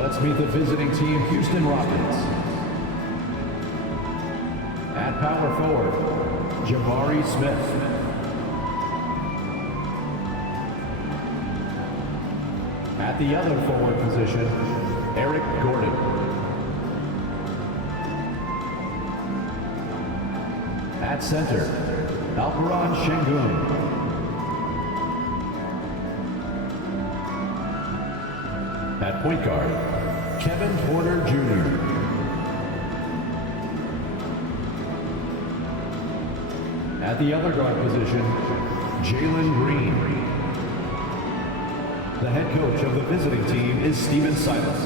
Let's meet the visiting team, Houston Rockets. At power forward, Jabari Smith. At the other forward position, Eric Gordon. At center, Alperon Şengün. At point guard, Kevin Porter Jr. At the other guard position, Jalen Green. The head coach of the visiting team is Stephen Silas.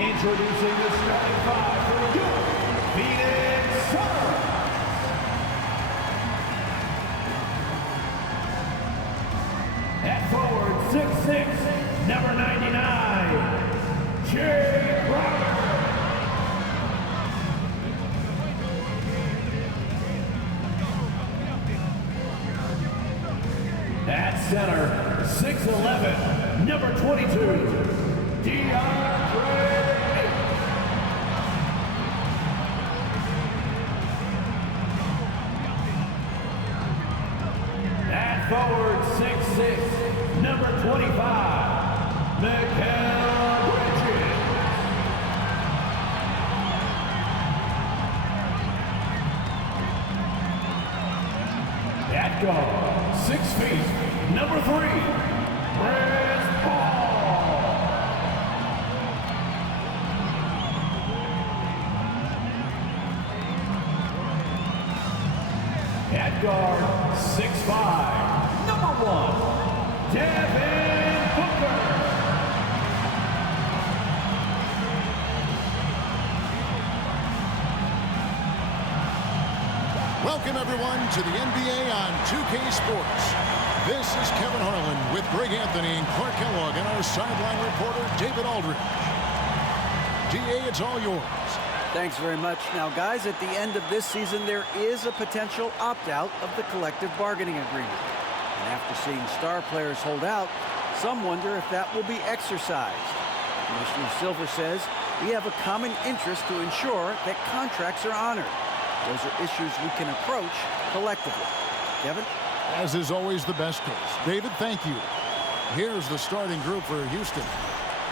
Introducing the starting five for your Phoenix Suns. At forward, 6'6", number 99, Jay Crowder. At center, 6'11", number 22, DeAndre Ayton. At forward, 6'6", number 25, Mikal Bridges. At guard, 6 feet, number 3, Chris Paul. At guard, 6'5", number 1, Devin Booker. Welcome, everyone, to the NBA on 2K Sports. This is Kevin Harlan with Greg Anthony and Clark Kellogg and our sideline reporter, David Aldridge. DA, it's all yours. Thanks very much. Now, guys, at the end of this season, there is a potential opt-out of the collective bargaining agreement. And after seeing star players hold out, some wonder if that will be exercised. Commissioner Silver says we have a common interest to ensure that contracts are honored. Those are issues we can approach collectively. Devin? As is always the best case. David, thank you. Here's the starting group for Houston.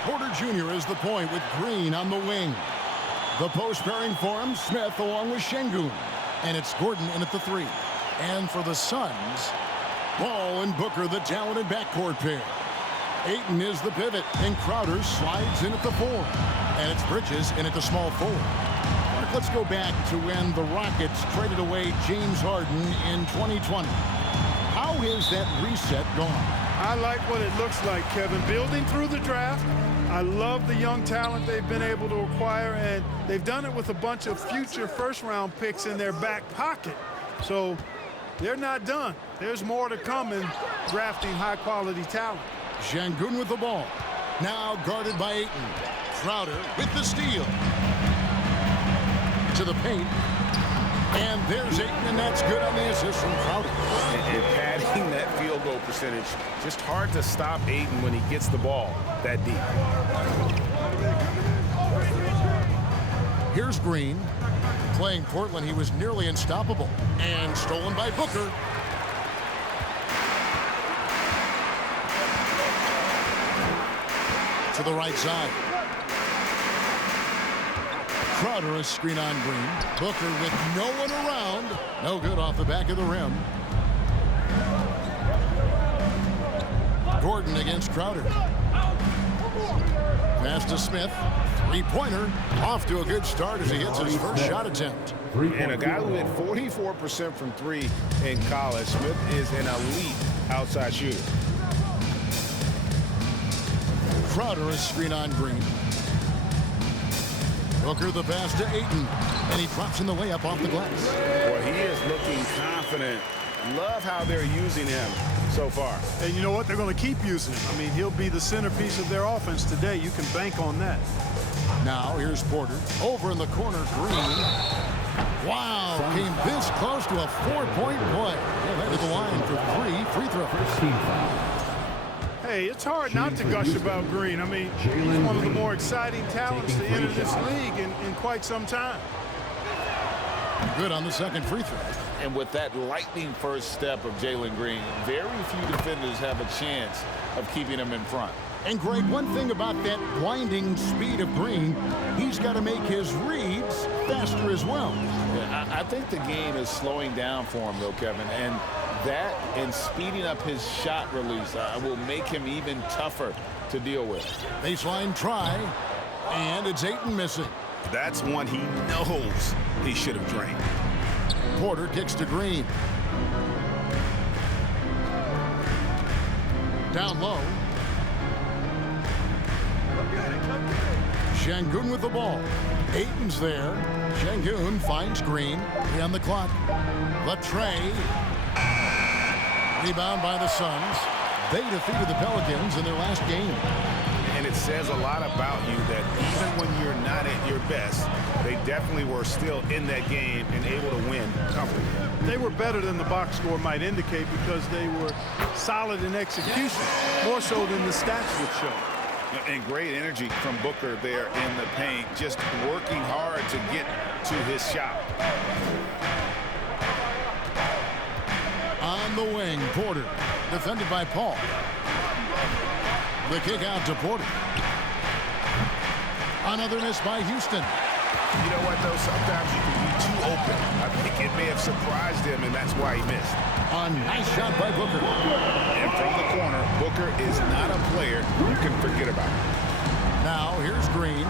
Porter Jr. is the point with Green on the wing. The post pairing forms Smith along with Şengün. And it's Gordon in at the 3. And for the Suns, Ball and Booker, the talented backcourt pair. Ayton is the pivot, and Crowder slides in at the 4. And it's Bridges in at the small forward. Let's go back to when the Rockets traded away James Harden in 2020. How has that reset gone? I like what it looks like, Kevin. Building through the draft. I love the young talent they've been able to acquire, and they've done it with a bunch of future first-round picks in their back pocket. So they're not done. There's more to come in drafting high-quality talent. Şengün with the ball. Now guarded by Ayton. Crowder with the steal. To the paint, and there's Ayton, and that's good on the assist from Crowder. And padding that field goal percentage, just hard to stop Ayton when he gets the ball that deep. Here's Green. Playing Portland, he was nearly unstoppable, and stolen by Booker. To the right side. Crowder, a screen on Green. Booker with no one around. No good off the back of the rim. Gordon against Crowder. Pass to Smith. Three-pointer. Off to a good start as he hits his first shot attempt. And a guy who hit 44% from 3 in college, Smith is an elite outside shooter. Crowder, a screen on Green. Booker the pass to Ayton, and he drops in the layup off the glass. Well, he is looking confident. Love how they're using him so far. And you know what? They're going to keep using him. I mean, he'll be the centerpiece of their offense today. You can bank on that. Now here's Porter. Over in the corner, Green. Wow, came this close to a 4-point play. He'll head to the line for 3 free throws. Hey, it's hard not to gush about Green. I mean, he's one of the more exciting talents to enter this league in quite some time. Good on the second free throw. And with that lightning first step of Jalen Green, very few defenders have a chance of keeping him in front. And Greg, one thing about that blinding speed of Green, he's got to make his reads faster as well. Yeah, I think the game is slowing down for him, though, Kevin. And that and speeding up his shot release will make him even tougher to deal with. Baseline try, and it's Ayton missing. That's one he knows he should have drained. Porter kicks to Green. Down low. Şengün with the ball. Ayton's there. Şengün finds Green. 3 on the clock. Latre. Rebound by the Suns. They defeated the Pelicans in their last game. And it says a lot about you that even when you're not at your best, they definitely were still in that game and able to win comfortably. They were better than the box score might indicate because they were solid in execution, more so than the stats would show. And great energy from Booker there in the paint, just working hard to get to his shot. On the wing, Porter, defended by Paul. The kick out to Porter. Another miss by Houston. You know what, though? Sometimes you can be too open. I think it may have surprised him, and that's why he missed. A nice shot by Booker. And from the corner, Booker is not a player you can forget about. Now, here's Green.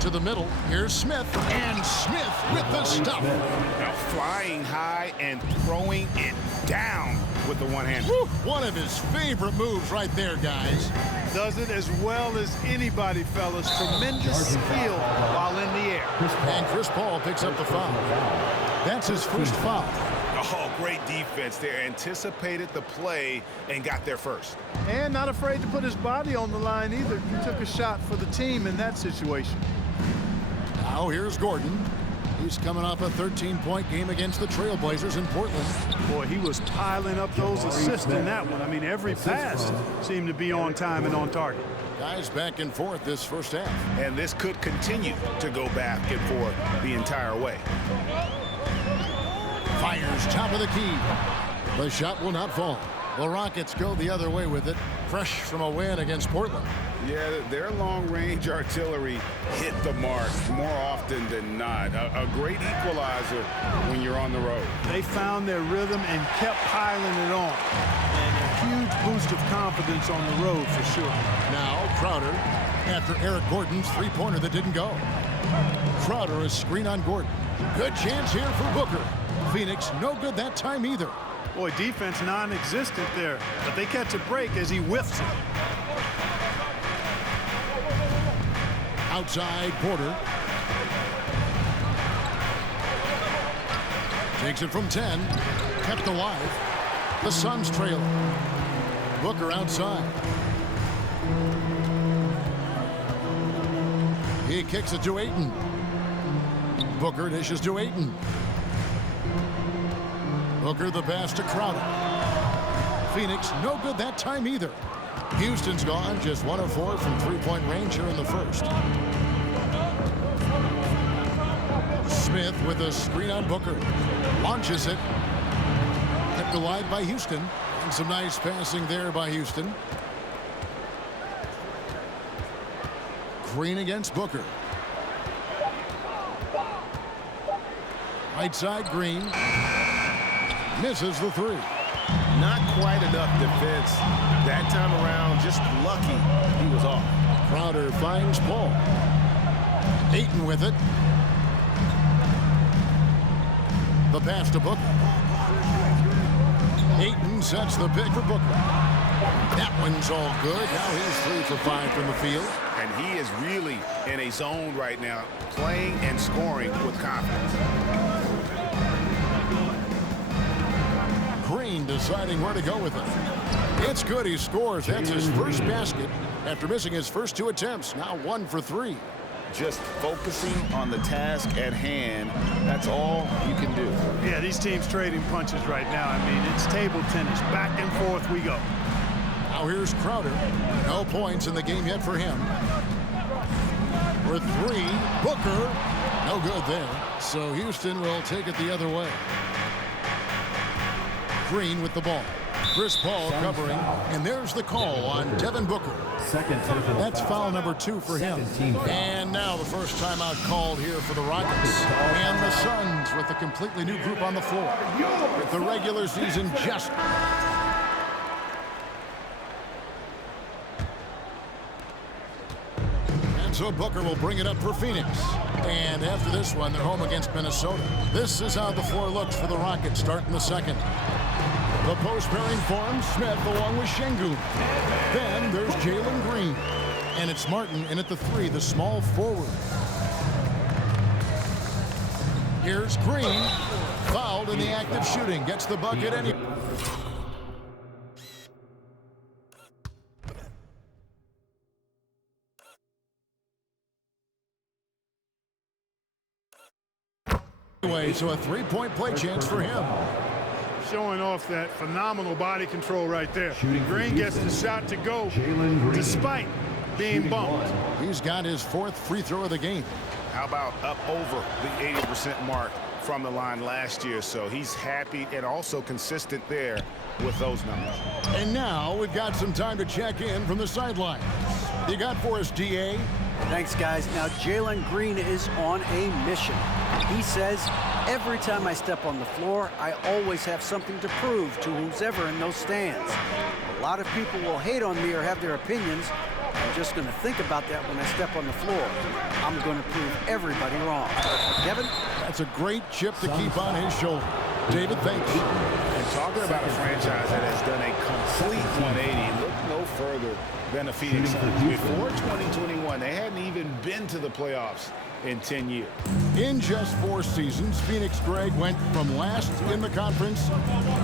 To the middle, here's Smith. And Smith with the stuff. Now flying high and throwing it down with the one-hand. One of his favorite moves right there, guys. Does it as well as anybody, fellas. Tremendous skill while in the air. And Chris Paul picks up the foul. That's his first foul. Oh, great defense there. Anticipated the play and got there first. And not afraid to put his body on the line either. He took a shot for the team in that situation. Now here's Gordon. He's coming off a 13-point game against the Trailblazers in Portland. Boy, he was piling up those assists in that one. I mean, every pass seemed to be on time and on target. Guys back and forth this first half. And this could continue to go back and forth the entire way. Fires top of the key. The shot will not fall. The Rockets go the other way with it. Fresh from a win against Portland. Yeah, their long-range artillery hit the mark more often than not. A great equalizer when you're on the road. They found their rhythm and kept piling it on. And a huge boost of confidence on the road for sure. Now Crowder after Eric Gordon's three-pointer that didn't go. Crowder is screen on Gordon. Good chance here for Booker. Phoenix no good that time either. Boy, defense non-existent there, but they catch a break as he whiffs it. Outside Porter. Takes it from 10. Kept alive. The Suns trail. Booker outside. He kicks it to Ayton. Booker dishes to Ayton. Booker the pass to Crowder. Phoenix no good that time either. Houston's gone just 1 of 4 from three-point range here in the first. Smith with a screen on Booker. Launches it. Kept alive by Houston. And some nice passing there by Houston. Green against Booker. Right side Green. Misses the three. Not quite enough defense that time around. Just lucky he was off. Crowder finds Paul. Ayton with it. The pass to Booker. Ayton sets the pick for Booker. That one's all good. Now he's 3 for 5 from the field. And he is really in a zone right now, playing and scoring with confidence. Green deciding where to go with it. It's good. He scores. That's his first basket after missing his first 2 attempts. Now 1 for 3. just focusing on the task at hand. That's all you can do. Yeah, these teams trading punches right now. I mean, it's table tennis. Back and forth we go. Now here's Crowder. No points in the game yet for him. For three, Booker. No good there. So Houston will take it the other way. Green with the ball. Chris Paul covering, and there's the call on Devin Booker. That's foul number 2 for him. And now the first timeout called here for the Rockets. And the Suns with a completely new group on the floor. With the regular season just... And so Booker will bring it up for Phoenix. And after this one, they're home against Minnesota. This is how the floor looks for the Rockets starting the second. The post pairing forms Smith along with Şengün. Then there's Jalen Green. And it's Martin in at the 3, the small forward. Here's Green. Fouled in the act of shooting. Gets the bucket anyway. So a 3-point play chance for him. Showing off that phenomenal body control right there. Green gets the shot to go despite being bumped. He's got his 4th free throw of the game. How about up over the 80% mark from the line last year? So he's happy and also consistent there with those numbers. And now we've got some time to check in from the sideline. You got for us, DA? Thanks, guys. Now, Jalen Green is on a mission. He says, every time I step on the floor, I always have something to prove to who's ever in those stands. A lot of people will hate on me or have their opinions. I'm just going to think about that when I step on the floor. I'm going to prove everybody wrong. Kevin? That's a great chip to keep on his shoulder. David, thanks. And talking about a franchise that has done a complete 180, look no further than the Phoenix Suns. Before 2021, they hadn't even been to the playoffs in 10 years. In just 4 seasons, Phoenix, Greg, went from last in the conference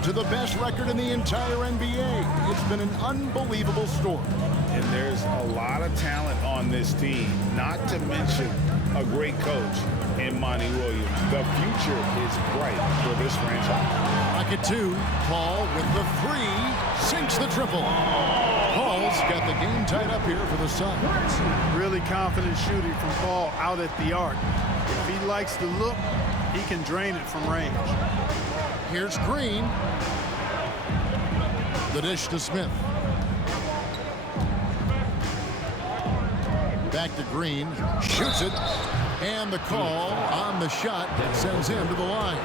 to the best record in the entire NBA. It's been an unbelievable story. And there's a lot of talent on this team, not to mention a great coach in Monty Williams. The future is bright for this franchise. Rocket 2, Paul with the 3, sinks the triple. Paul's got the game tied up here for the Suns. Really confident shooting from Paul out at the arc. If he likes the look, he can drain it from range. Here's Green. The dish to Smith. Back to Green. Shoots it. And the call on the shot sends him to the line.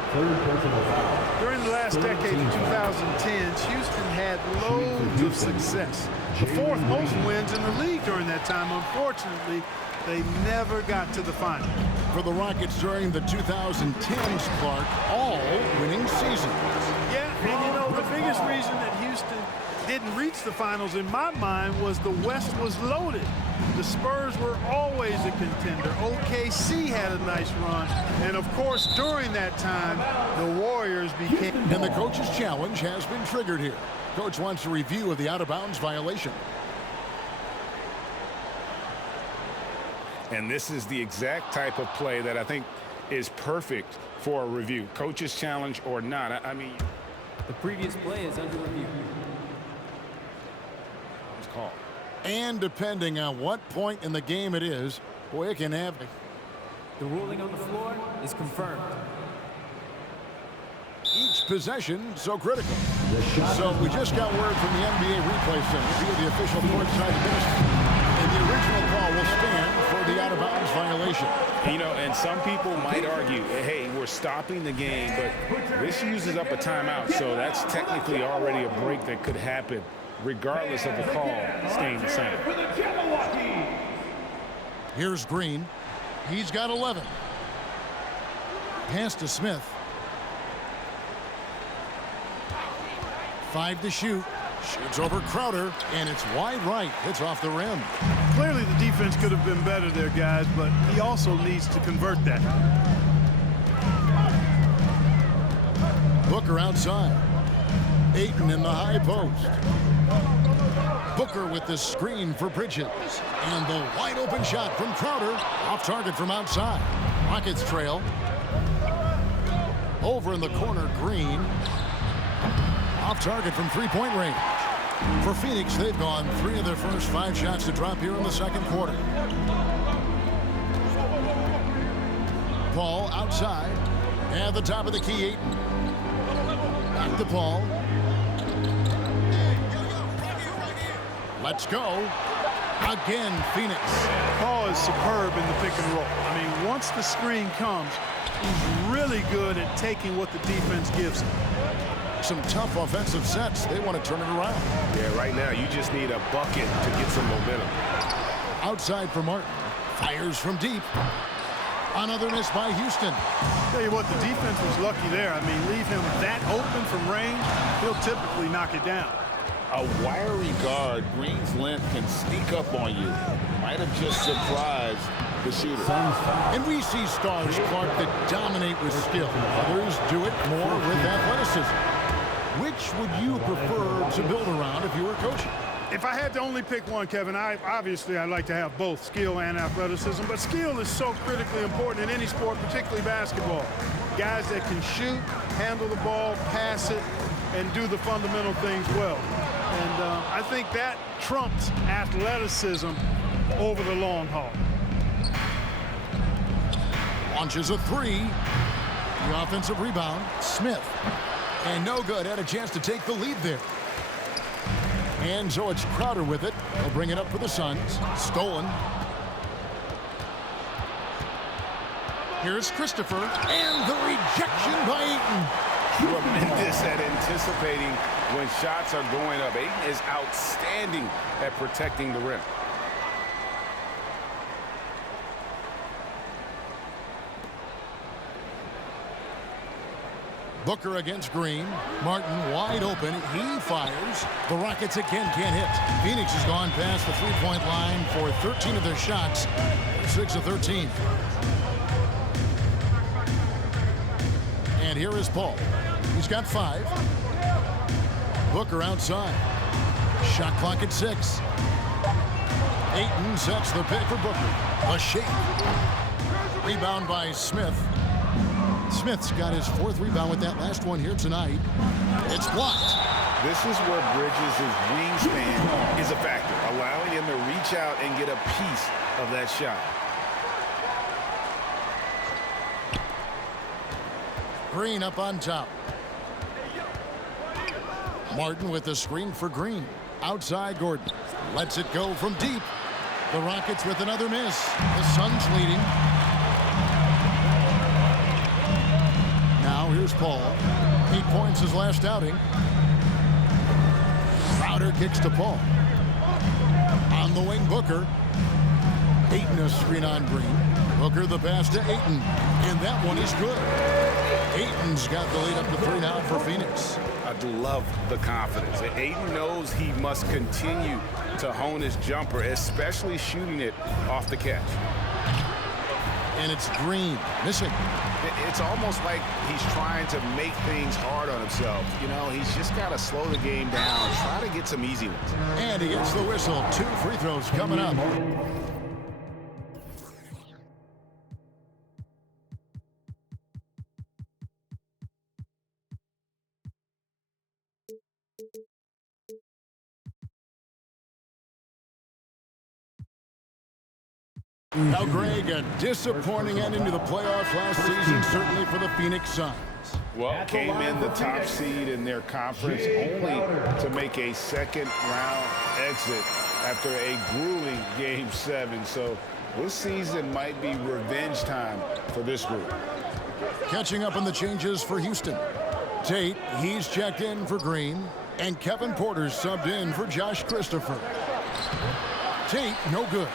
During the last decade, the 2010s, Houston had loads of success. The 4th most wins in the league during that time. Unfortunately, they never got to the final. For the Rockets during the 2010s, Clark, all winning seasons. Yeah, and you know, the biggest reason that Houston didn't reach the finals in my mind was the West was loaded. The Spurs were always a contender. OKC had a nice run. And of course, during that time, the Warriors became... And the coach's challenge has been triggered here. Coach wants a review of the out-of-bounds violation. And this is the exact type of play that I think is perfect for a review. Coach's challenge or not. I mean... The previous play is under review. It's called. And depending on what point in the game it is, boy, it can have... The ruling on the floor is confirmed. Each possession so critical. So we just got word from the NBA replay center via the official courtside administrator. And the original call will stand for the out-of-bounds violation. You know, and some people might argue, hey, we're stopping the game, but this uses up a timeout, so that's technically already a break that could happen regardless of the call staying the same. Here's Green. He's got 11. Pass to Smith. 5 to shoot. Shoots over Crowder, and it's wide right. Hits off the rim. Clearly the defense could have been better there, guys, but he also needs to convert that. Booker outside. Ayton in the high post. Booker with the screen for Bridges. And the wide open shot from Crowder. Off target from outside. Rockets trail. Over in the corner, Green. Off target from three-point range. For Phoenix, they've gone 3 of their first 5 shots to drop here in the second quarter. Paul outside. At the top of the key, Ayton. Back to Paul. Let's go. Again, Phoenix. Paul is superb in the pick and roll. I mean, once the screen comes, he's really good at taking what the defense gives him. Some tough offensive sets. They want to turn it around. Yeah, right now you just need a bucket to get some momentum. Outside for Martin. Fires from deep. Another miss by Houston. Tell you what, the defense was lucky there. I mean, leave him that open from range, he'll typically knock it down. A wiry guard, Green's length can sneak up on you. Might have just surprised the shooter. And we see stars, Clark, that dominate with skill. Others do it more with athleticism. Which would you prefer to build around if you were coaching? If I had to only pick one, Kevin, I'd like to have both skill and athleticism. But skill is so critically important in any sport, particularly basketball. Guys that can shoot, handle the ball, pass it, and do the fundamental things well. And I think that trumps athleticism over the long haul. Launches a 3. The offensive rebound, Smith. And no good. Had a chance to take the lead there. And so it's Crowder with it. He'll bring it up for the Suns. Stolen. Here's Christopher. And the rejection by Ayton. Tremendous at anticipating when shots are going up. Ayton is outstanding at protecting the rim. Booker against Green. Martin wide open. He fires. The Rockets again can't hit. Phoenix has gone past the three-point line for 13 of their shots. 6 of 13. And here is Paul. He's got 5. Booker outside. Shot clock at 6. Ayton sets the pick for Booker. A shake. Rebound by Smith. Smith's got his 4th rebound with that last one here tonight. It's blocked. This is where Bridges' wingspan is a factor, allowing him to reach out and get a piece of that shot. Green up on top. Martin with the screen for Green. Outside Gordon. Lets it go from deep. The Rockets with another miss. The Suns leading. Now here's Paul. 8 points his last outing. Crowder kicks to Paul. On the wing, Booker. Ayton a screen on Green. Booker the pass to Ayton. And that one is good. Ayton's got the lead up to 3 now for Phoenix. I love the confidence. Ayton knows he must continue to hone his jumper, especially shooting it off the catch. And it's Green missing. It's almost like he's trying to make things hard on himself. You know, he's just got to slow the game down, try to get some easy ones. And he gets the whistle. 2 free throws coming up. Now, Greg, a disappointing ending to the playoffs last season, certainly for the Phoenix Suns. Well, came in the top seed in their conference only to make a second-round exit after a grueling Game 7. So this season might be revenge time for this group. Catching up on the changes for Houston. Tate, he's checked in for Green. And Kevin Porter's subbed in for Josh Christopher. Tate, no good.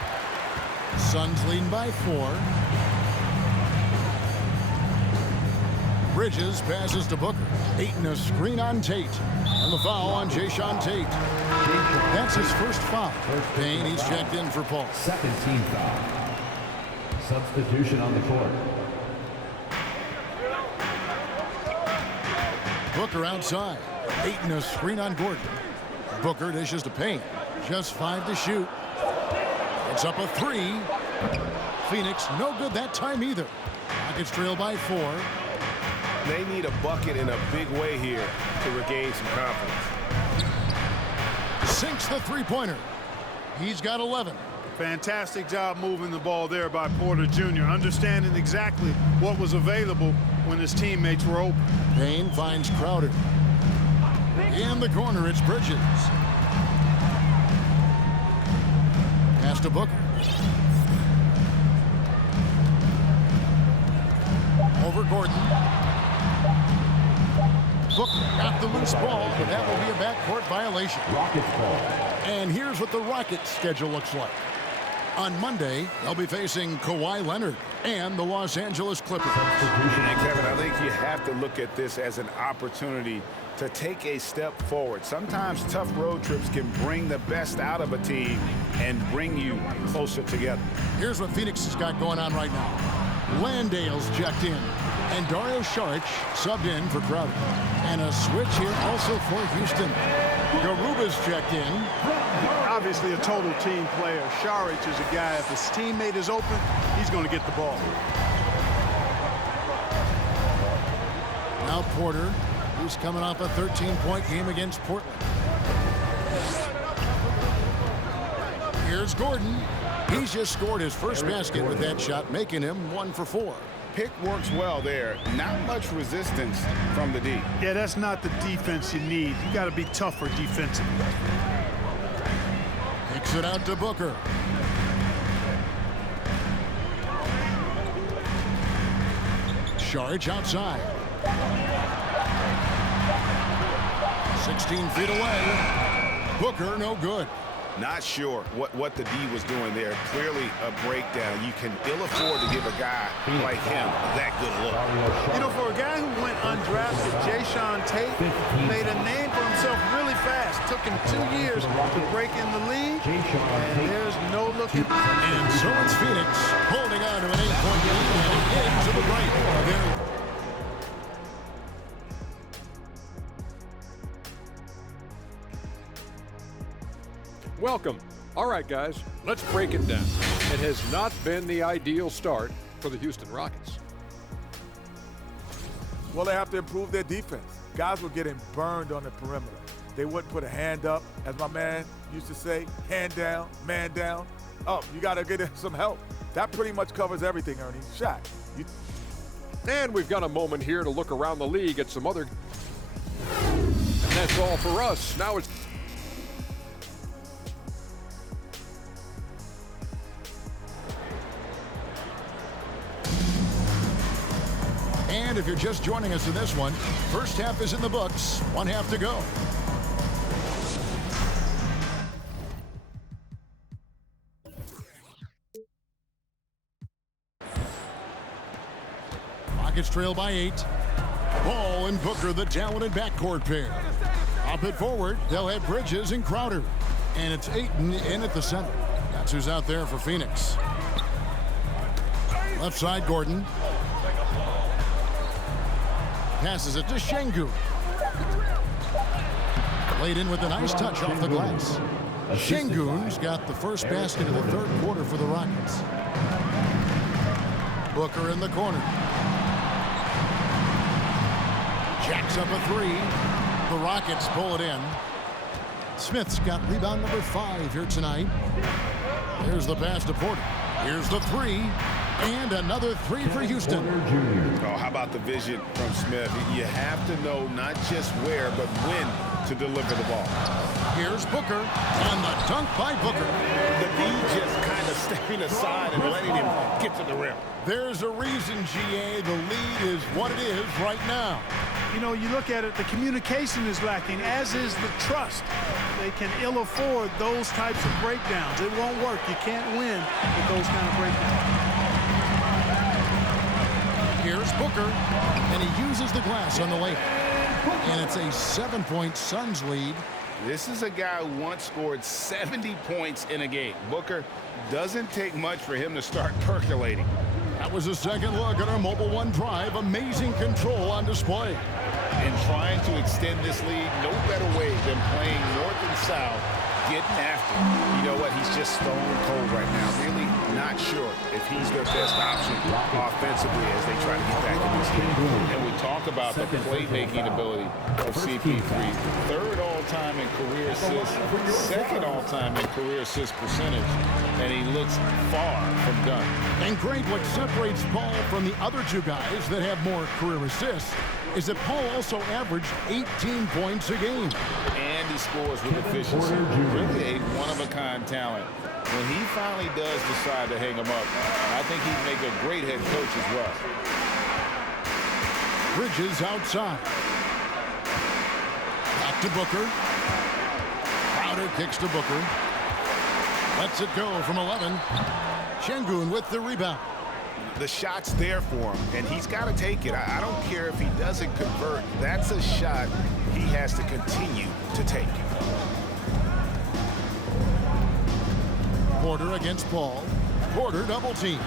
Suns leading by 4. Bridges passes to Booker. Ayton a screen on Tate. And the foul on Jayshawn Tate. That's his first foul. Payne, he's checked in for Paul. Second team foul. Substitution on the court. Booker outside. Ayton a screen on Gordon. Booker dishes to Payne. Just 5 to shoot. It's up a 3. Phoenix no good that time either. Rockets trail by 4. They need a bucket in a big way here to regain some confidence. Sinks the three-pointer. He's got 11. Fantastic job moving the ball there by Porter Jr., understanding exactly what was available when his teammates were open. Payne finds Crowder. In the corner, it's Bridges. Pass to Booker. Over Gordon. Booker got the loose ball, but that will be a backcourt violation. Rockets ball. And here's what the Rockets' schedule looks like. On Monday, they'll be facing Kawhi Leonard and the Los Angeles Clippers. And Kevin, I think you have to look at this as an opportunity to take a step forward. Sometimes tough road trips can bring the best out of a team and bring you closer together. Here's what Phoenix has got going on right now. Landale's checked in, and Dario Saric subbed in for Crowder. And a switch here also for Houston. Garuba's checked in. Obviously a total team player. Saric is a guy, if his teammate is open, he's going to get the ball. Now Porter, who's coming off a 13-point game against Portland. Here's Gordon. He's just scored his first basket with that shot, making him 1 for 4. Pick works well there. Not much resistance from the D. Yeah, that's not the defense you need. You got to be tougher defensively. Kicks it out to Booker. Saric outside. 16 feet away. Booker no good. Not sure what the D was doing there. Clearly a breakdown. You can ill afford to give a guy like him that good look. You know, for a guy who went undrafted, Jayshawn Tate made a name for himself really fast. Took him 2 years to break in the league, and there's no looking. And so it's Phoenix holding on to an 8-point lead and into the break. Welcome. All right, guys, let's break it down. It has not been the ideal start for the Houston Rockets. Well, they have to improve their defense. Guys were getting burned on the perimeter. They wouldn't put a hand up, as my man used to say, hand down, man down. Oh, you got to get some help. That pretty much covers everything, Ernie. Shaq. And we've got a moment here to look around the league at some other. And that's all for us. Now it's. And if you're just joining us in this one, first half is in the books, 1 half to go. Rockets trail by 8. Ball and Booker, the talented backcourt pair. Up it forward, they'll have Bridges and Crowder. And it's Ayton in at the center. That's who's out there for Phoenix. Left side, Gordon. Passes it to Şengün. Played in with a nice touch off the glass. Şengün's got the first basket of the third quarter for the Rockets. Booker in the corner. Jacks up a 3. The Rockets pull it in. Smith's got rebound number 5 here tonight. There's the pass to Porter. Here's the 3. And another 3 for Houston. Oh, how about the vision from Smith? You have to know not just where, but when to deliver the ball. Here's Booker, and the dunk by Booker. The D just kind of stepping aside and letting him get to the rim. There's a reason, GA, the lead is what it is right now. You know, you look at it, the communication is lacking, as is the trust. They can ill afford those types of breakdowns. It won't work. You can't win with those kind of breakdowns. Here's Booker, and he uses the glass on the layup. And it's a 7-point Suns lead. This is a guy who once scored 70 points in a game. Booker, doesn't take much for him to start percolating. That was a second look at our Mobile One drive. Amazing control on display. And trying to extend this lead, no better way than playing north and south getting after it. You know what? He's just stone cold right now. Really not sure if he's their best option offensively as they try to get back in this game. And we talk about the playmaking ability of CP3. Third all-time in career assists, second all-time in career assist percentage, and he looks far from done. And great, what separates Paul from the other two guys that have more career assists is that Paul also averaged 18 points a game. And he scores with efficiency. Really a one-of-a-kind talent. When he finally does decide to hang him up, I think he'd make a great head coach as well. Bridges outside. Back to Booker. Crowder kicks to Booker. Lets it go from 11. Şengün with the rebound. The shot's there for him, and he's got to take it. I don't care if he doesn't convert. That's a shot he has to continue to take. Porter against Paul. Porter double team.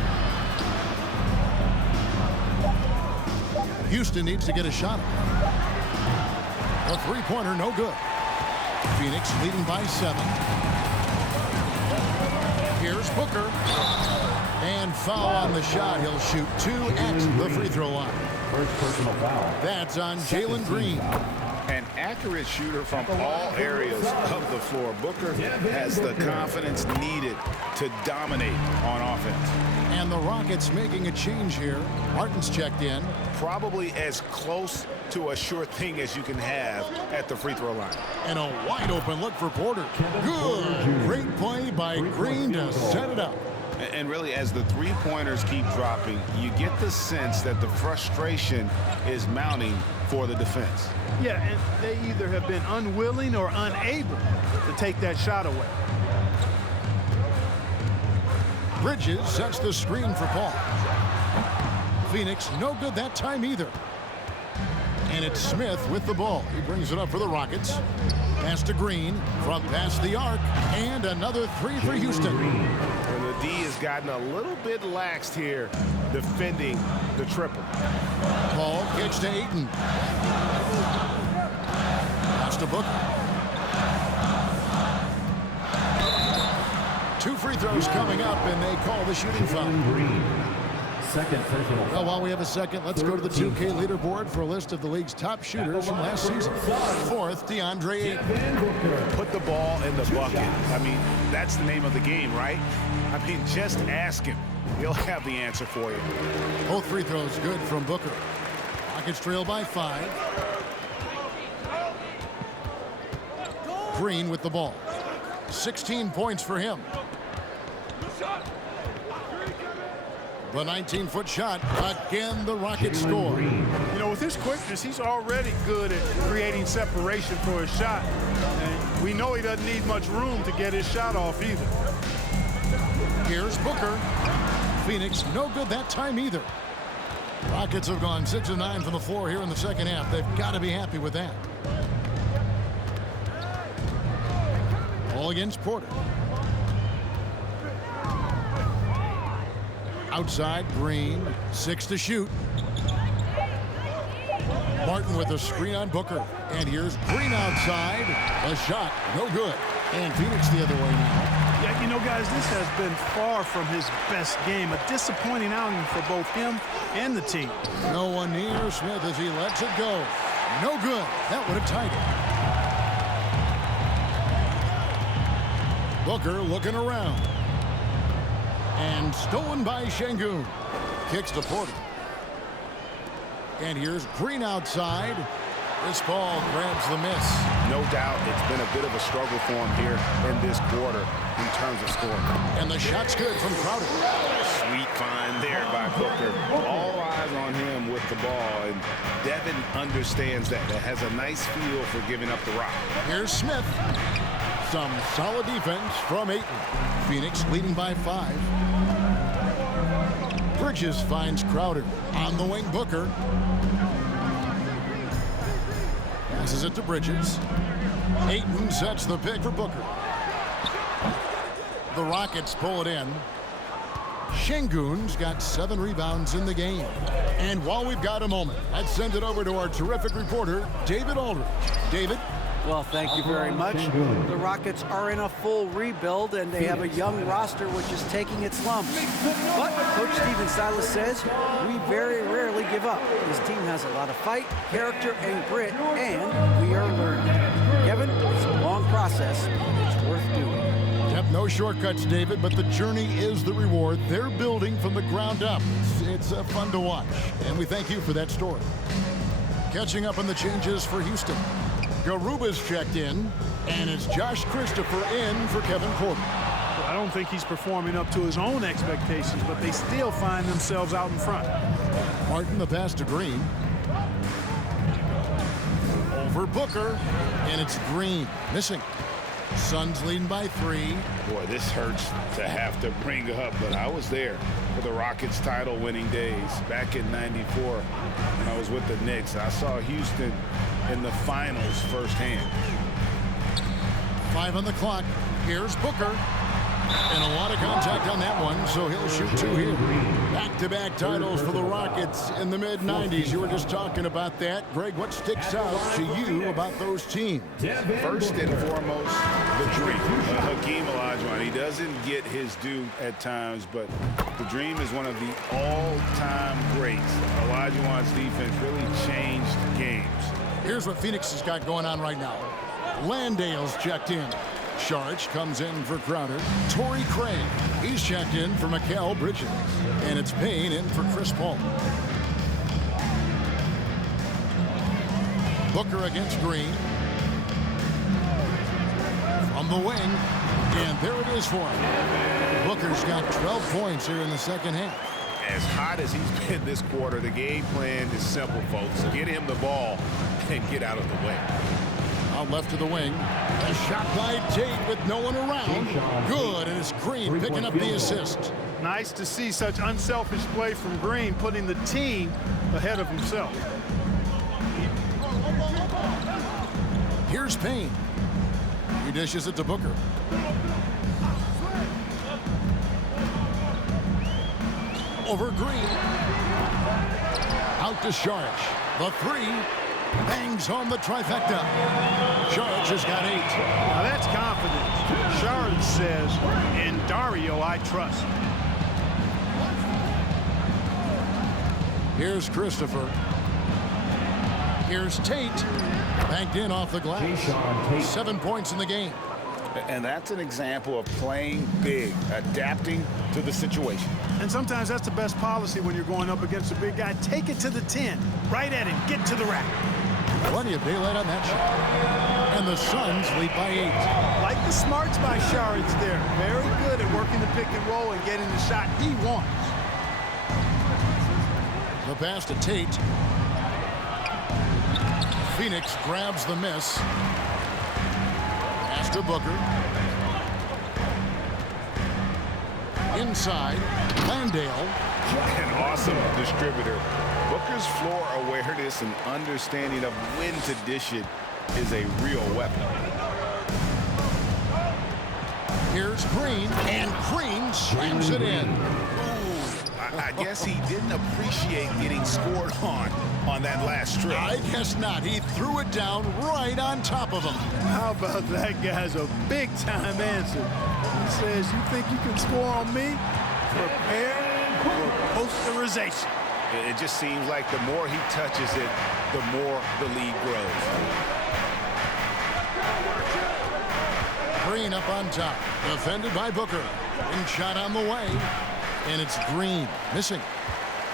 Houston needs to get a shot. A three-pointer, no good. Phoenix leading by 7. Here's Booker. And foul on the shot. He'll shoot 2 at the free throw line. First personal foul. That's on Jalen Green. An accurate shooter from all areas of the floor. Booker has the confidence needed to dominate on offense. And the Rockets making a change here. Martin's checked in. Probably as close to a sure thing as you can have at the free throw line. And a wide open look for Porter. Good. Great play by Green to set it up. And really, as the three-pointers keep dropping, you get the sense that the frustration is mounting for the defense. Yeah, and they either have been unwilling or unable to take that shot away. Bridges sets the screen for Paul. Phoenix no good that time either. And it's Smith with the ball. He brings it up for the Rockets. Pass to Green from past the arc. And another three for Houston. And the D has gotten a little bit laxed here defending the triple. Paul kicks to Ayton. Pass to Booker. 2 free throws coming up, and they call the shooting foul. Second personal foul. Well, while we have a second, let's go to the 2K leaderboard for a list of the league's top shooters from last season. 4th, DeAndre Ayton. Put the ball in the bucket. I mean, that's the name of the game, right? I mean, just ask him. He'll have the answer for you. Both free throws good from Booker. Rockets trail by 5. Green with the ball. 16 points for him. The 19-foot shot. Again, the Rockets score. You know, with his quickness, he's already good at creating separation for his shot. And we know he doesn't need much room to get his shot off either. Here's Booker. Phoenix no good that time either. Rockets have gone 6 of 9 from the floor here in the second half. They've got to be happy with that. Ball against Porter. Outside, Green. 6 to shoot. Martin with a screen on Booker. And here's Green outside. A shot, no good. And Phoenix the other way now. Yeah, you know, guys, this has been far from his best game. A disappointing outing for both him and the team. No one near Smith as he lets it go. No good. That would have tied it. Booker looking around. And stolen by Şengün. Kicks to Porter. And here's Green outside. This ball grabs the miss. No doubt it's been a bit of a struggle for him here in this quarter in terms of scoring. And the shot's good from Crowder. Sweet find there by Booker. All eyes on him with the ball, and Devin understands that. That has a nice feel for giving up the rock. Here's Smith. Some solid defense from Ayton. Phoenix leading by 5. Bridges finds Crowder. On the wing, Booker. Passes it to Bridges. Ayton sets the pick for Booker. The Rockets pull it in. Şengün's got 7 rebounds in the game. And while we've got a moment, let's send it over to our terrific reporter, David Aldridge. David? Well, thank you very much. The Rockets are in a full rebuild, and they have a young roster which is taking its lumps. But Coach Stephen Silas says we very rarely give up. His team has a lot of fight, character, and grit, and we are learning. Kevin, it's a long process, and it's worth doing. Yep, no shortcuts, David, but the journey is the reward. They're building from the ground up. It's fun to watch, and we thank you for that story. Catching up on the changes for Houston. Garuba's checked in, and it's Josh Christopher in for Kevin Porter. I don't think he's performing up to his own expectations, but they still find themselves out in front. Martin, the pass to Green. Over Booker, and it's Green missing. Suns leading by 3. Boy, this hurts to have to bring up, but I was there for the Rockets title-winning days back in '94 when I was with the Knicks. I saw Houston in the finals firsthand. 5 on the clock. Here's Booker. And a lot of contact on that one, so he'll shoot 2 here. Back-to-back titles for the Rockets in the mid-90s. You were just talking about that. Greg, what sticks out to you about those teams? First and foremost, the Dream. Hakeem Olajuwon. He doesn't get his due at times, but the Dream is one of the all-time greats. Olajuwon's defense really changed games. Here's what Phoenix has got going on right now. Landale's checked in. Sharch comes in for Crowder. Torrey Craig, he's checked in for Mikal Bridges. And it's Payne in for Chris Paul. Booker against Green. From the wing. And there it is for him. Booker's got 12 points here in the second half. As hot as he's been this quarter, the game plan is simple, folks. Get him the ball and get out of the way. Out left to the wing. A shot by Tate with no one around. Good, and it's Green picking up the assist. Nice to see such unselfish play from Green, putting the team ahead of himself. Here's Payne. He dishes it to Booker. Over Green. Out to Sharch. The 3. Bangs home the trifecta. Sharch has got 8. Now that's confidence. Sharch says, in Dario I trust. Here's Christopher. Here's Tate. Banked in off the glass. 7 points in the game. And that's an example of playing big, adapting to the situation. And sometimes that's the best policy when you're going up against a big guy. Take it to the 10. Right at him. Get to the rack. Plenty of daylight on that shot. And the Suns lead by 8. Like the smarts by Sharch there. Very good at working the pick and roll and getting the shot he wants. The pass to Tate. Phoenix grabs the miss. Pass to Booker. Inside, Landale. An awesome distributor. Booker's floor awareness and understanding of when to dish it is a real weapon. Here's Green, and Green slams it in. I guess he didn't appreciate getting scored on that last trip. I guess not. He threw it down right on top of him. How about that guy's a big-time answer? He says, you think you can score on me? Prepare for posterization. It just seems like the more he touches it, the more the lead grows. Green up on top. Defended by Booker. And shot on the way. And it's Green missing.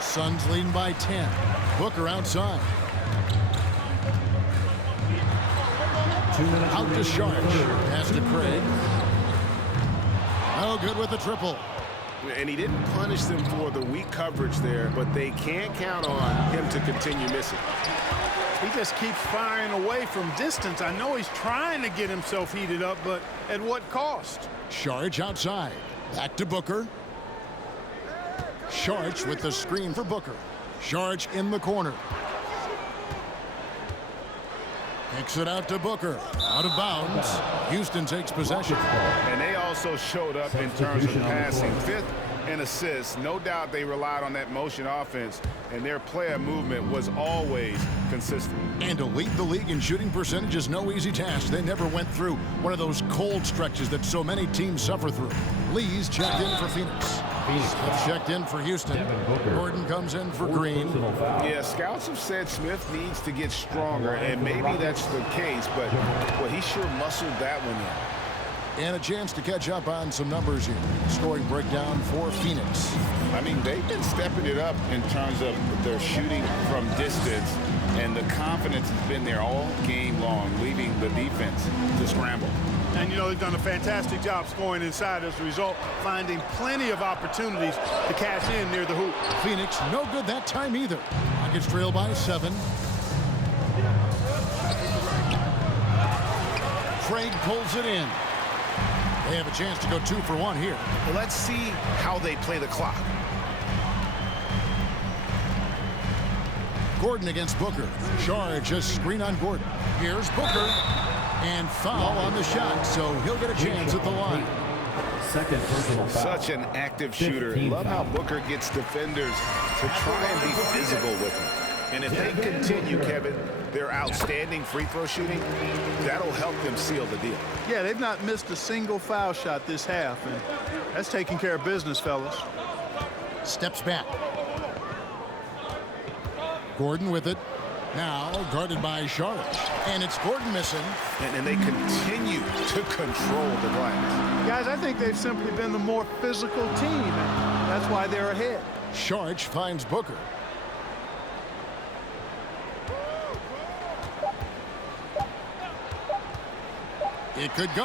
Suns leading by 10. Booker outside. Out to Sharch. Pass to Craig. No good with the triple. And he didn't punish them for the weak coverage there, but they can't count on him to continue missing. He just keeps firing away from distance. I know he's trying to get himself heated up, but at what cost? Sharch outside. Back to Booker. Sharch with the screen for Booker. Sharch in the corner. Kicks it out to Booker. Out of bounds. Houston takes possession. And they also showed up in terms of passing. 5th and assists. No doubt they relied on that motion offense, and their player movement was always consistent. And to lead the league in shooting percentage is no easy task. They never went through one of those cold stretches that so many teams suffer through. Lee's checked in for Phoenix. Smith checked in for Houston. Gordon comes in for Green. Yeah, scouts have said Smith needs to get stronger, and maybe that's the case, but well, he sure muscled that one in. And a chance to catch up on some numbers here. Scoring breakdown for Phoenix. I mean, they've been stepping it up in terms of their shooting from distance, and the confidence has been there all game long, leaving the defense to scramble. And, you know, they've done a fantastic job scoring inside as a result, finding plenty of opportunities to cash in near the hoop. Phoenix, no good that time either. Rockets trail by 7. Craig pulls it in. They have a chance to go 2 for 1 here. Well, let's see how they play the clock. Gordon against Booker. Charge, a screen on Gordon. Here's Booker. And foul on the shot, so he'll get a chance at the line. Second personal foul. Such an active shooter. Love how Booker gets defenders to try and be physical with him. And if they continue, Kevin, their outstanding free throw shooting, that'll help them seal the deal. Yeah, they've not missed a single foul shot this half, and that's taking care of business, fellas. Steps back. Gordon with it. Now guarded by Charlotte. And it's Gordon missing. And they continue to control the glass. Guys, I think they've simply been the more physical team, and that's why they're ahead. Sharch finds Booker. It could go.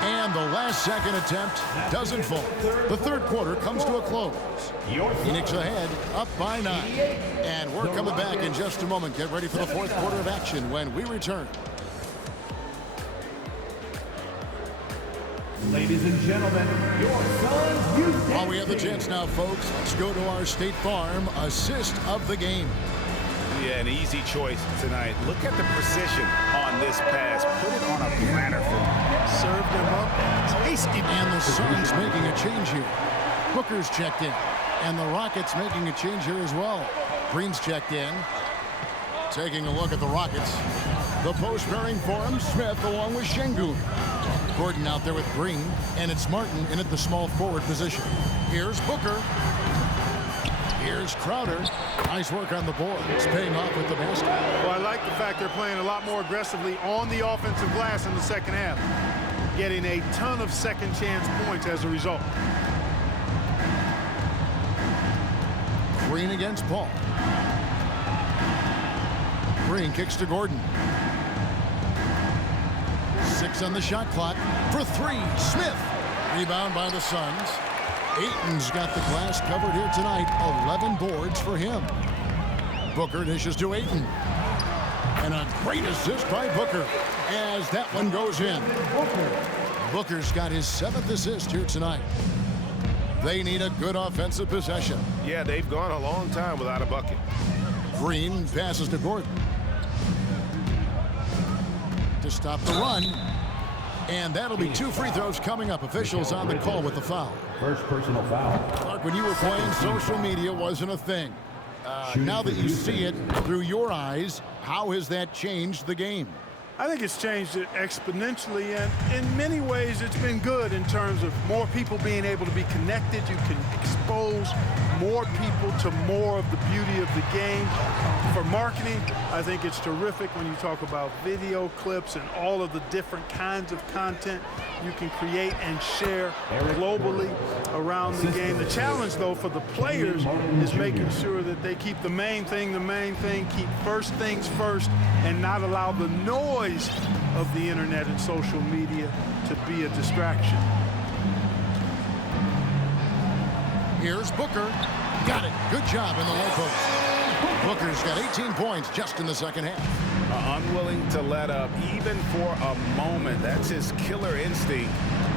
And the last second attempt doesn't fall. The third quarter comes to a close. Phoenix ahead, up by 9. And we're coming back in just a moment. Get ready for the fourth quarter of action when we return. Ladies and gentlemen, your Suns Houston. While we have the chance now, folks, let's go to our State Farm assist of the game. Yeah, an easy choice tonight. Look at the precision on this pass. Put it on a platter for him. Served him up. Tasty. And the Suns making a change here. Booker's checked in. And the Rockets making a change here as well. Green's checked in. Taking a look at the Rockets. The post pairing for him, Smith along with Şengün. Gordon out there with Green. And it's Martin in at the small forward position. Here's Booker. Here's Crowder. Nice work on the board. It's paying off with the basket. Well, I like the fact they're playing a lot more aggressively on the offensive glass in the second half, getting a ton of second chance points as a result. Green against Paul. Green kicks to Gordon. 6 on the shot clock for 3. Smith. Rebound by the Suns. Ayton's got the glass covered here tonight. 11 boards for him. Booker dishes to Ayton. And a great assist by Booker as that one goes in. Booker's got his 7th assist here tonight. They need a good offensive possession. Yeah, they've gone a long time without a bucket. Green passes to Gordon. To stop the run. And that'll be 2 free throws coming up. Officials on the call with the foul. First personal foul. Clark, when you were playing, social media wasn't a thing. Now that you see it through your eyes, how has that changed the game? I think it's changed it exponentially, and in many ways it's been good in terms of more people being able to be connected. You can expose more people to more of the beauty of the game. For marketing, I think it's terrific when you talk about video clips and all of the different kinds of content you can create and share globally around the game. The challenge, though, for the players is making sure that they keep the main thing, keep first things first, and not allow the noise of the internet and social media to be a distraction. Here's Booker. Got it. Good job in the low post. Booker's got 18 points just in the second half. Unwilling to let up even for a moment. That's his killer instinct,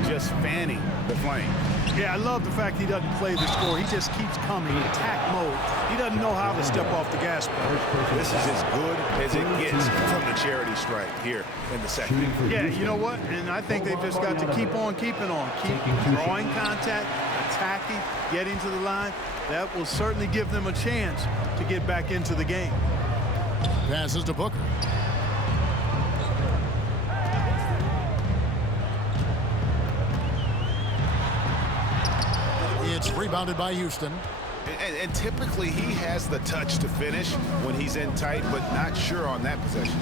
just fanning the flame. Yeah, I love the fact he doesn't play the score. He just keeps coming, attack mode. He doesn't know how to step off the gas pedal. This is as good as it gets from the charity stripe here in the second. Yeah, you know what? And I think they've just got to keep on keeping on. Keep drawing contact, tacky, getting to the line, that will certainly give them a chance to get back into the game. Passes to Booker. It's rebounded by Houston. And typically he has the touch to finish when he's in tight, but not sure on that possession.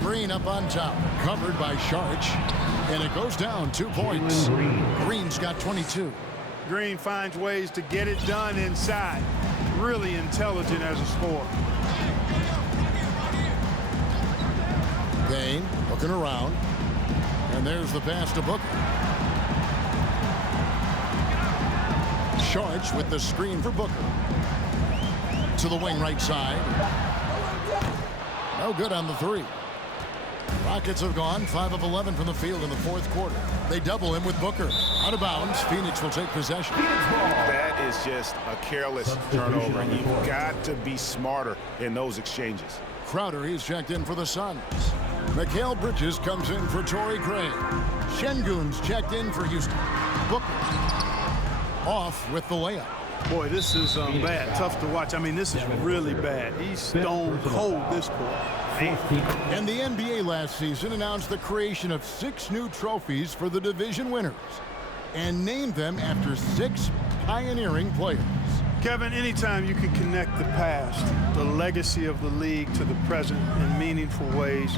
Green up on top, covered by Sharch, and it goes down 2 points. Green's got 22. Green finds ways to get it done inside. Really intelligent as a scorer. Payne looking around, and there's the pass to Booker. Sharch with the screen for Booker. To the wing right side. No good on the three. Rockets have gone 5 of 11 from the field in the fourth quarter. They double him with Booker. Out of bounds, Phoenix will take possession. That is just a careless turnover. You've got to be smarter in those exchanges. Crowder, he's checked in for the Suns. Mikal Bridges comes in for Torrey Craig. Şengün's checked in for Houston. Booker off with the layup. Boy, this is bad. Tough to watch. I mean, this is really bad. He's stone cold this quarter. And the NBA last season announced the creation of 6 new trophies for the division winners and named them after 6 pioneering players. Kevin, anytime you can connect the past, the legacy of the league to the present in meaningful ways,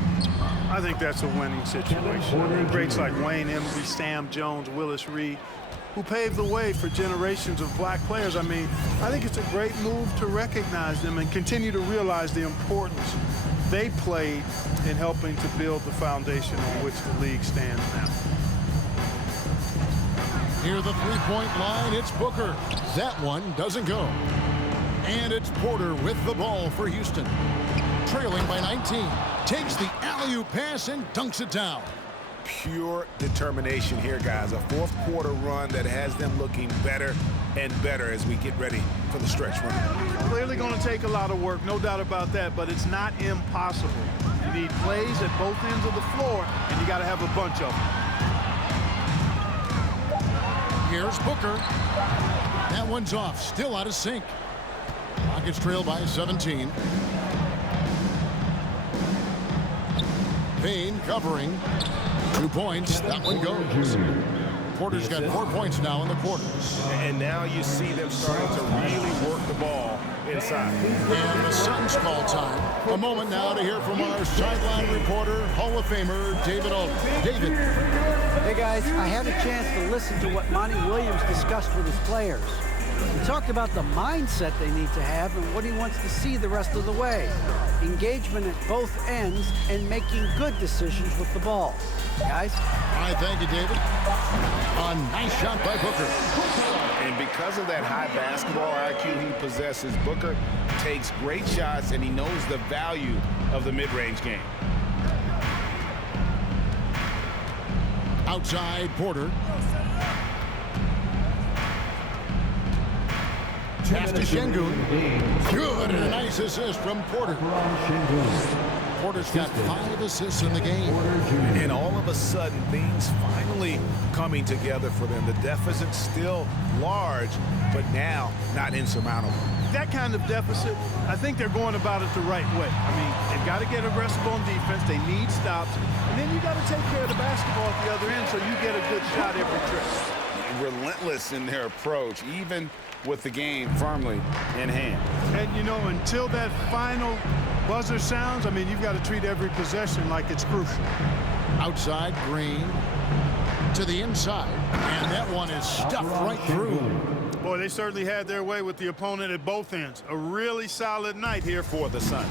I think that's a winning situation. Greats like Wayne Embry, Sam Jones, Willis Reed, who paved the way for generations of black players. I mean, I think it's a great move to recognize them and continue to realize the importance they played in helping to build the foundation on which the league stands now. Near the three-point line, it's Booker. That one doesn't go. And it's Porter with the ball for Houston. Trailing by 19. Takes the alley-oop pass and dunks it down. Pure determination here, guys. A fourth quarter run that has them looking better and better as we get ready for the stretch run. Clearly going to take a lot of work, no doubt about that, but it's not impossible. You need plays at both ends of the floor, and you got to have a bunch of them. Here's Booker. That one's off, still out of sync. Rockets trail by 17. Payne covering. 2 points. That one goes. Porter's got 4 points now in the quarter. And now you see them starting to really work the ball inside. And the Suns call time. A moment now to hear from our sideline reporter, Hall of Famer David Alden. David. Hey guys, I had a chance to listen to what Monty Williams discussed with his players. He talked about the mindset they need to have and what he wants to see the rest of the way. Engagement at both ends and making good decisions with the ball. Guys? All right, thank you, David. A nice shot by Booker. And because of that high basketball IQ he possesses, Booker takes great shots and he knows the value of the mid-range game. Outside, Porter. Pass to Şengün. Good, and a nice assist from Porter. Porter's got 5 assists in the game. And all of a sudden, things finally coming together for them. The deficit's still large, but now not insurmountable. That kind of deficit, I think they're going about it the right way. I mean, they've got to get aggressive on defense. They need stops. And then you got to take care of the basketball at the other end so you get a good shot every trip. Relentless in their approach, even with the game firmly in hand. And, you know, until that final buzzer sounds, I mean, you've got to treat every possession like it's crucial. Outside, Green to the inside. And that one is stuffed right through. Boy, they certainly had their way with the opponent at both ends. A really solid night here for the Suns.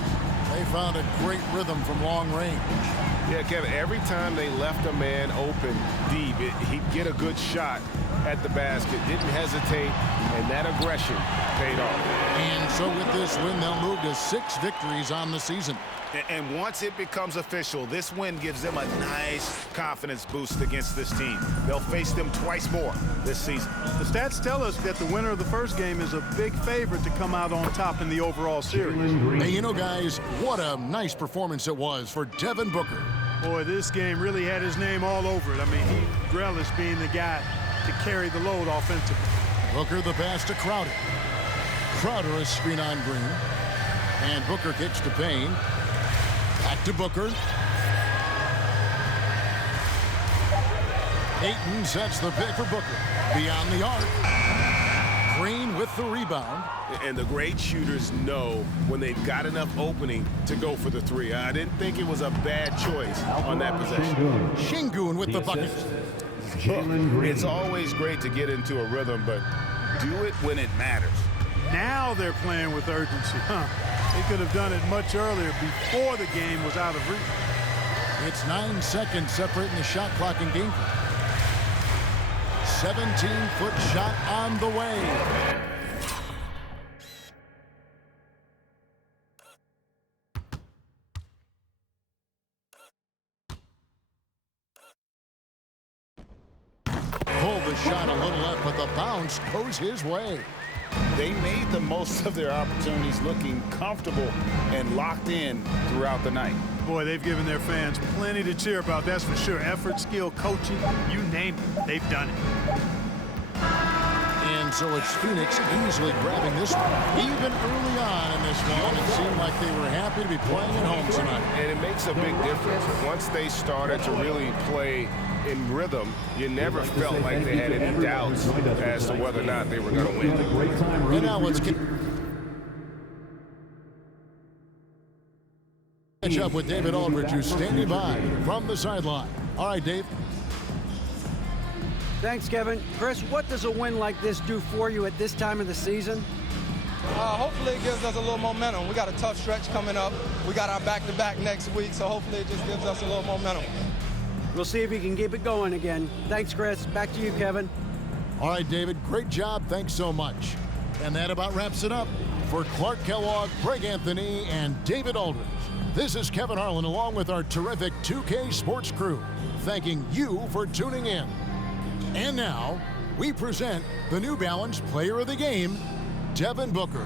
They found a great rhythm from long range. Yeah, Kevin, every time they left a man open deep, he'd get a good shot at the basket, didn't hesitate, and that aggression paid off. And so with this win, they'll move to 6 victories on the season. And once it becomes official, this win gives them a nice confidence boost against this team. They'll face them twice more this season. The stats tell us that the winner of the first game is a big favorite to come out on top in the overall series. Hey, you know, guys, what a nice performance it was for Devin Booker. Boy, this game really had his name all over it. I mean, he relished being the guy to carry the load offensively. Booker the pass to Crowder. Crowder a screen on Green. And Booker kicks to Payne. Back to Booker. Ayton sets the pick for Booker. Beyond the arc. Green with the rebound. And the great shooters know when they've got enough opening to go for the three. I didn't think it was a bad choice on that possession. Shingun with the bucket. It's always great to get into a rhythm, but do it when it matters. Now they're playing with urgency. They could have done it much earlier before the game was out of reach. It's 9 seconds separating the shot clock and game clock. 17-foot shot on the way. Pulled the shot a little left, but the bounce goes his way. They made the most of their opportunities, looking comfortable and locked in throughout the night. Boy, they've given their fans plenty to cheer about, that's for sure. Effort, skill, coaching, you name it, they've done it. And so it's Phoenix easily grabbing this one. Even early on in this one, it seemed like they were happy to be playing at home tonight. And it makes a big difference. Once they started to really play in rhythm, you never felt like they had any doubts as to whether or not they were going to win. And now let's catch up with David Aldridge, who's standing by from the sideline. All right, Dave. Thanks, Kevin. Chris, what does a win like this do for you at this time of the season? Hopefully it gives us a little momentum. We got a tough stretch coming up. We got our back-to-back next week, so hopefully it just gives us a little momentum. We'll see if he can keep it going again. Thanks, Chris. Back to you, Kevin. All right, David, great job. Thanks so much. And that about wraps it up. For Clark Kellogg, Greg Anthony, and David Aldridge, this is Kevin Harlan along with our terrific 2K Sports crew, thanking you for tuning in. And now, we present the New Balance Player of the Game, Devin Booker.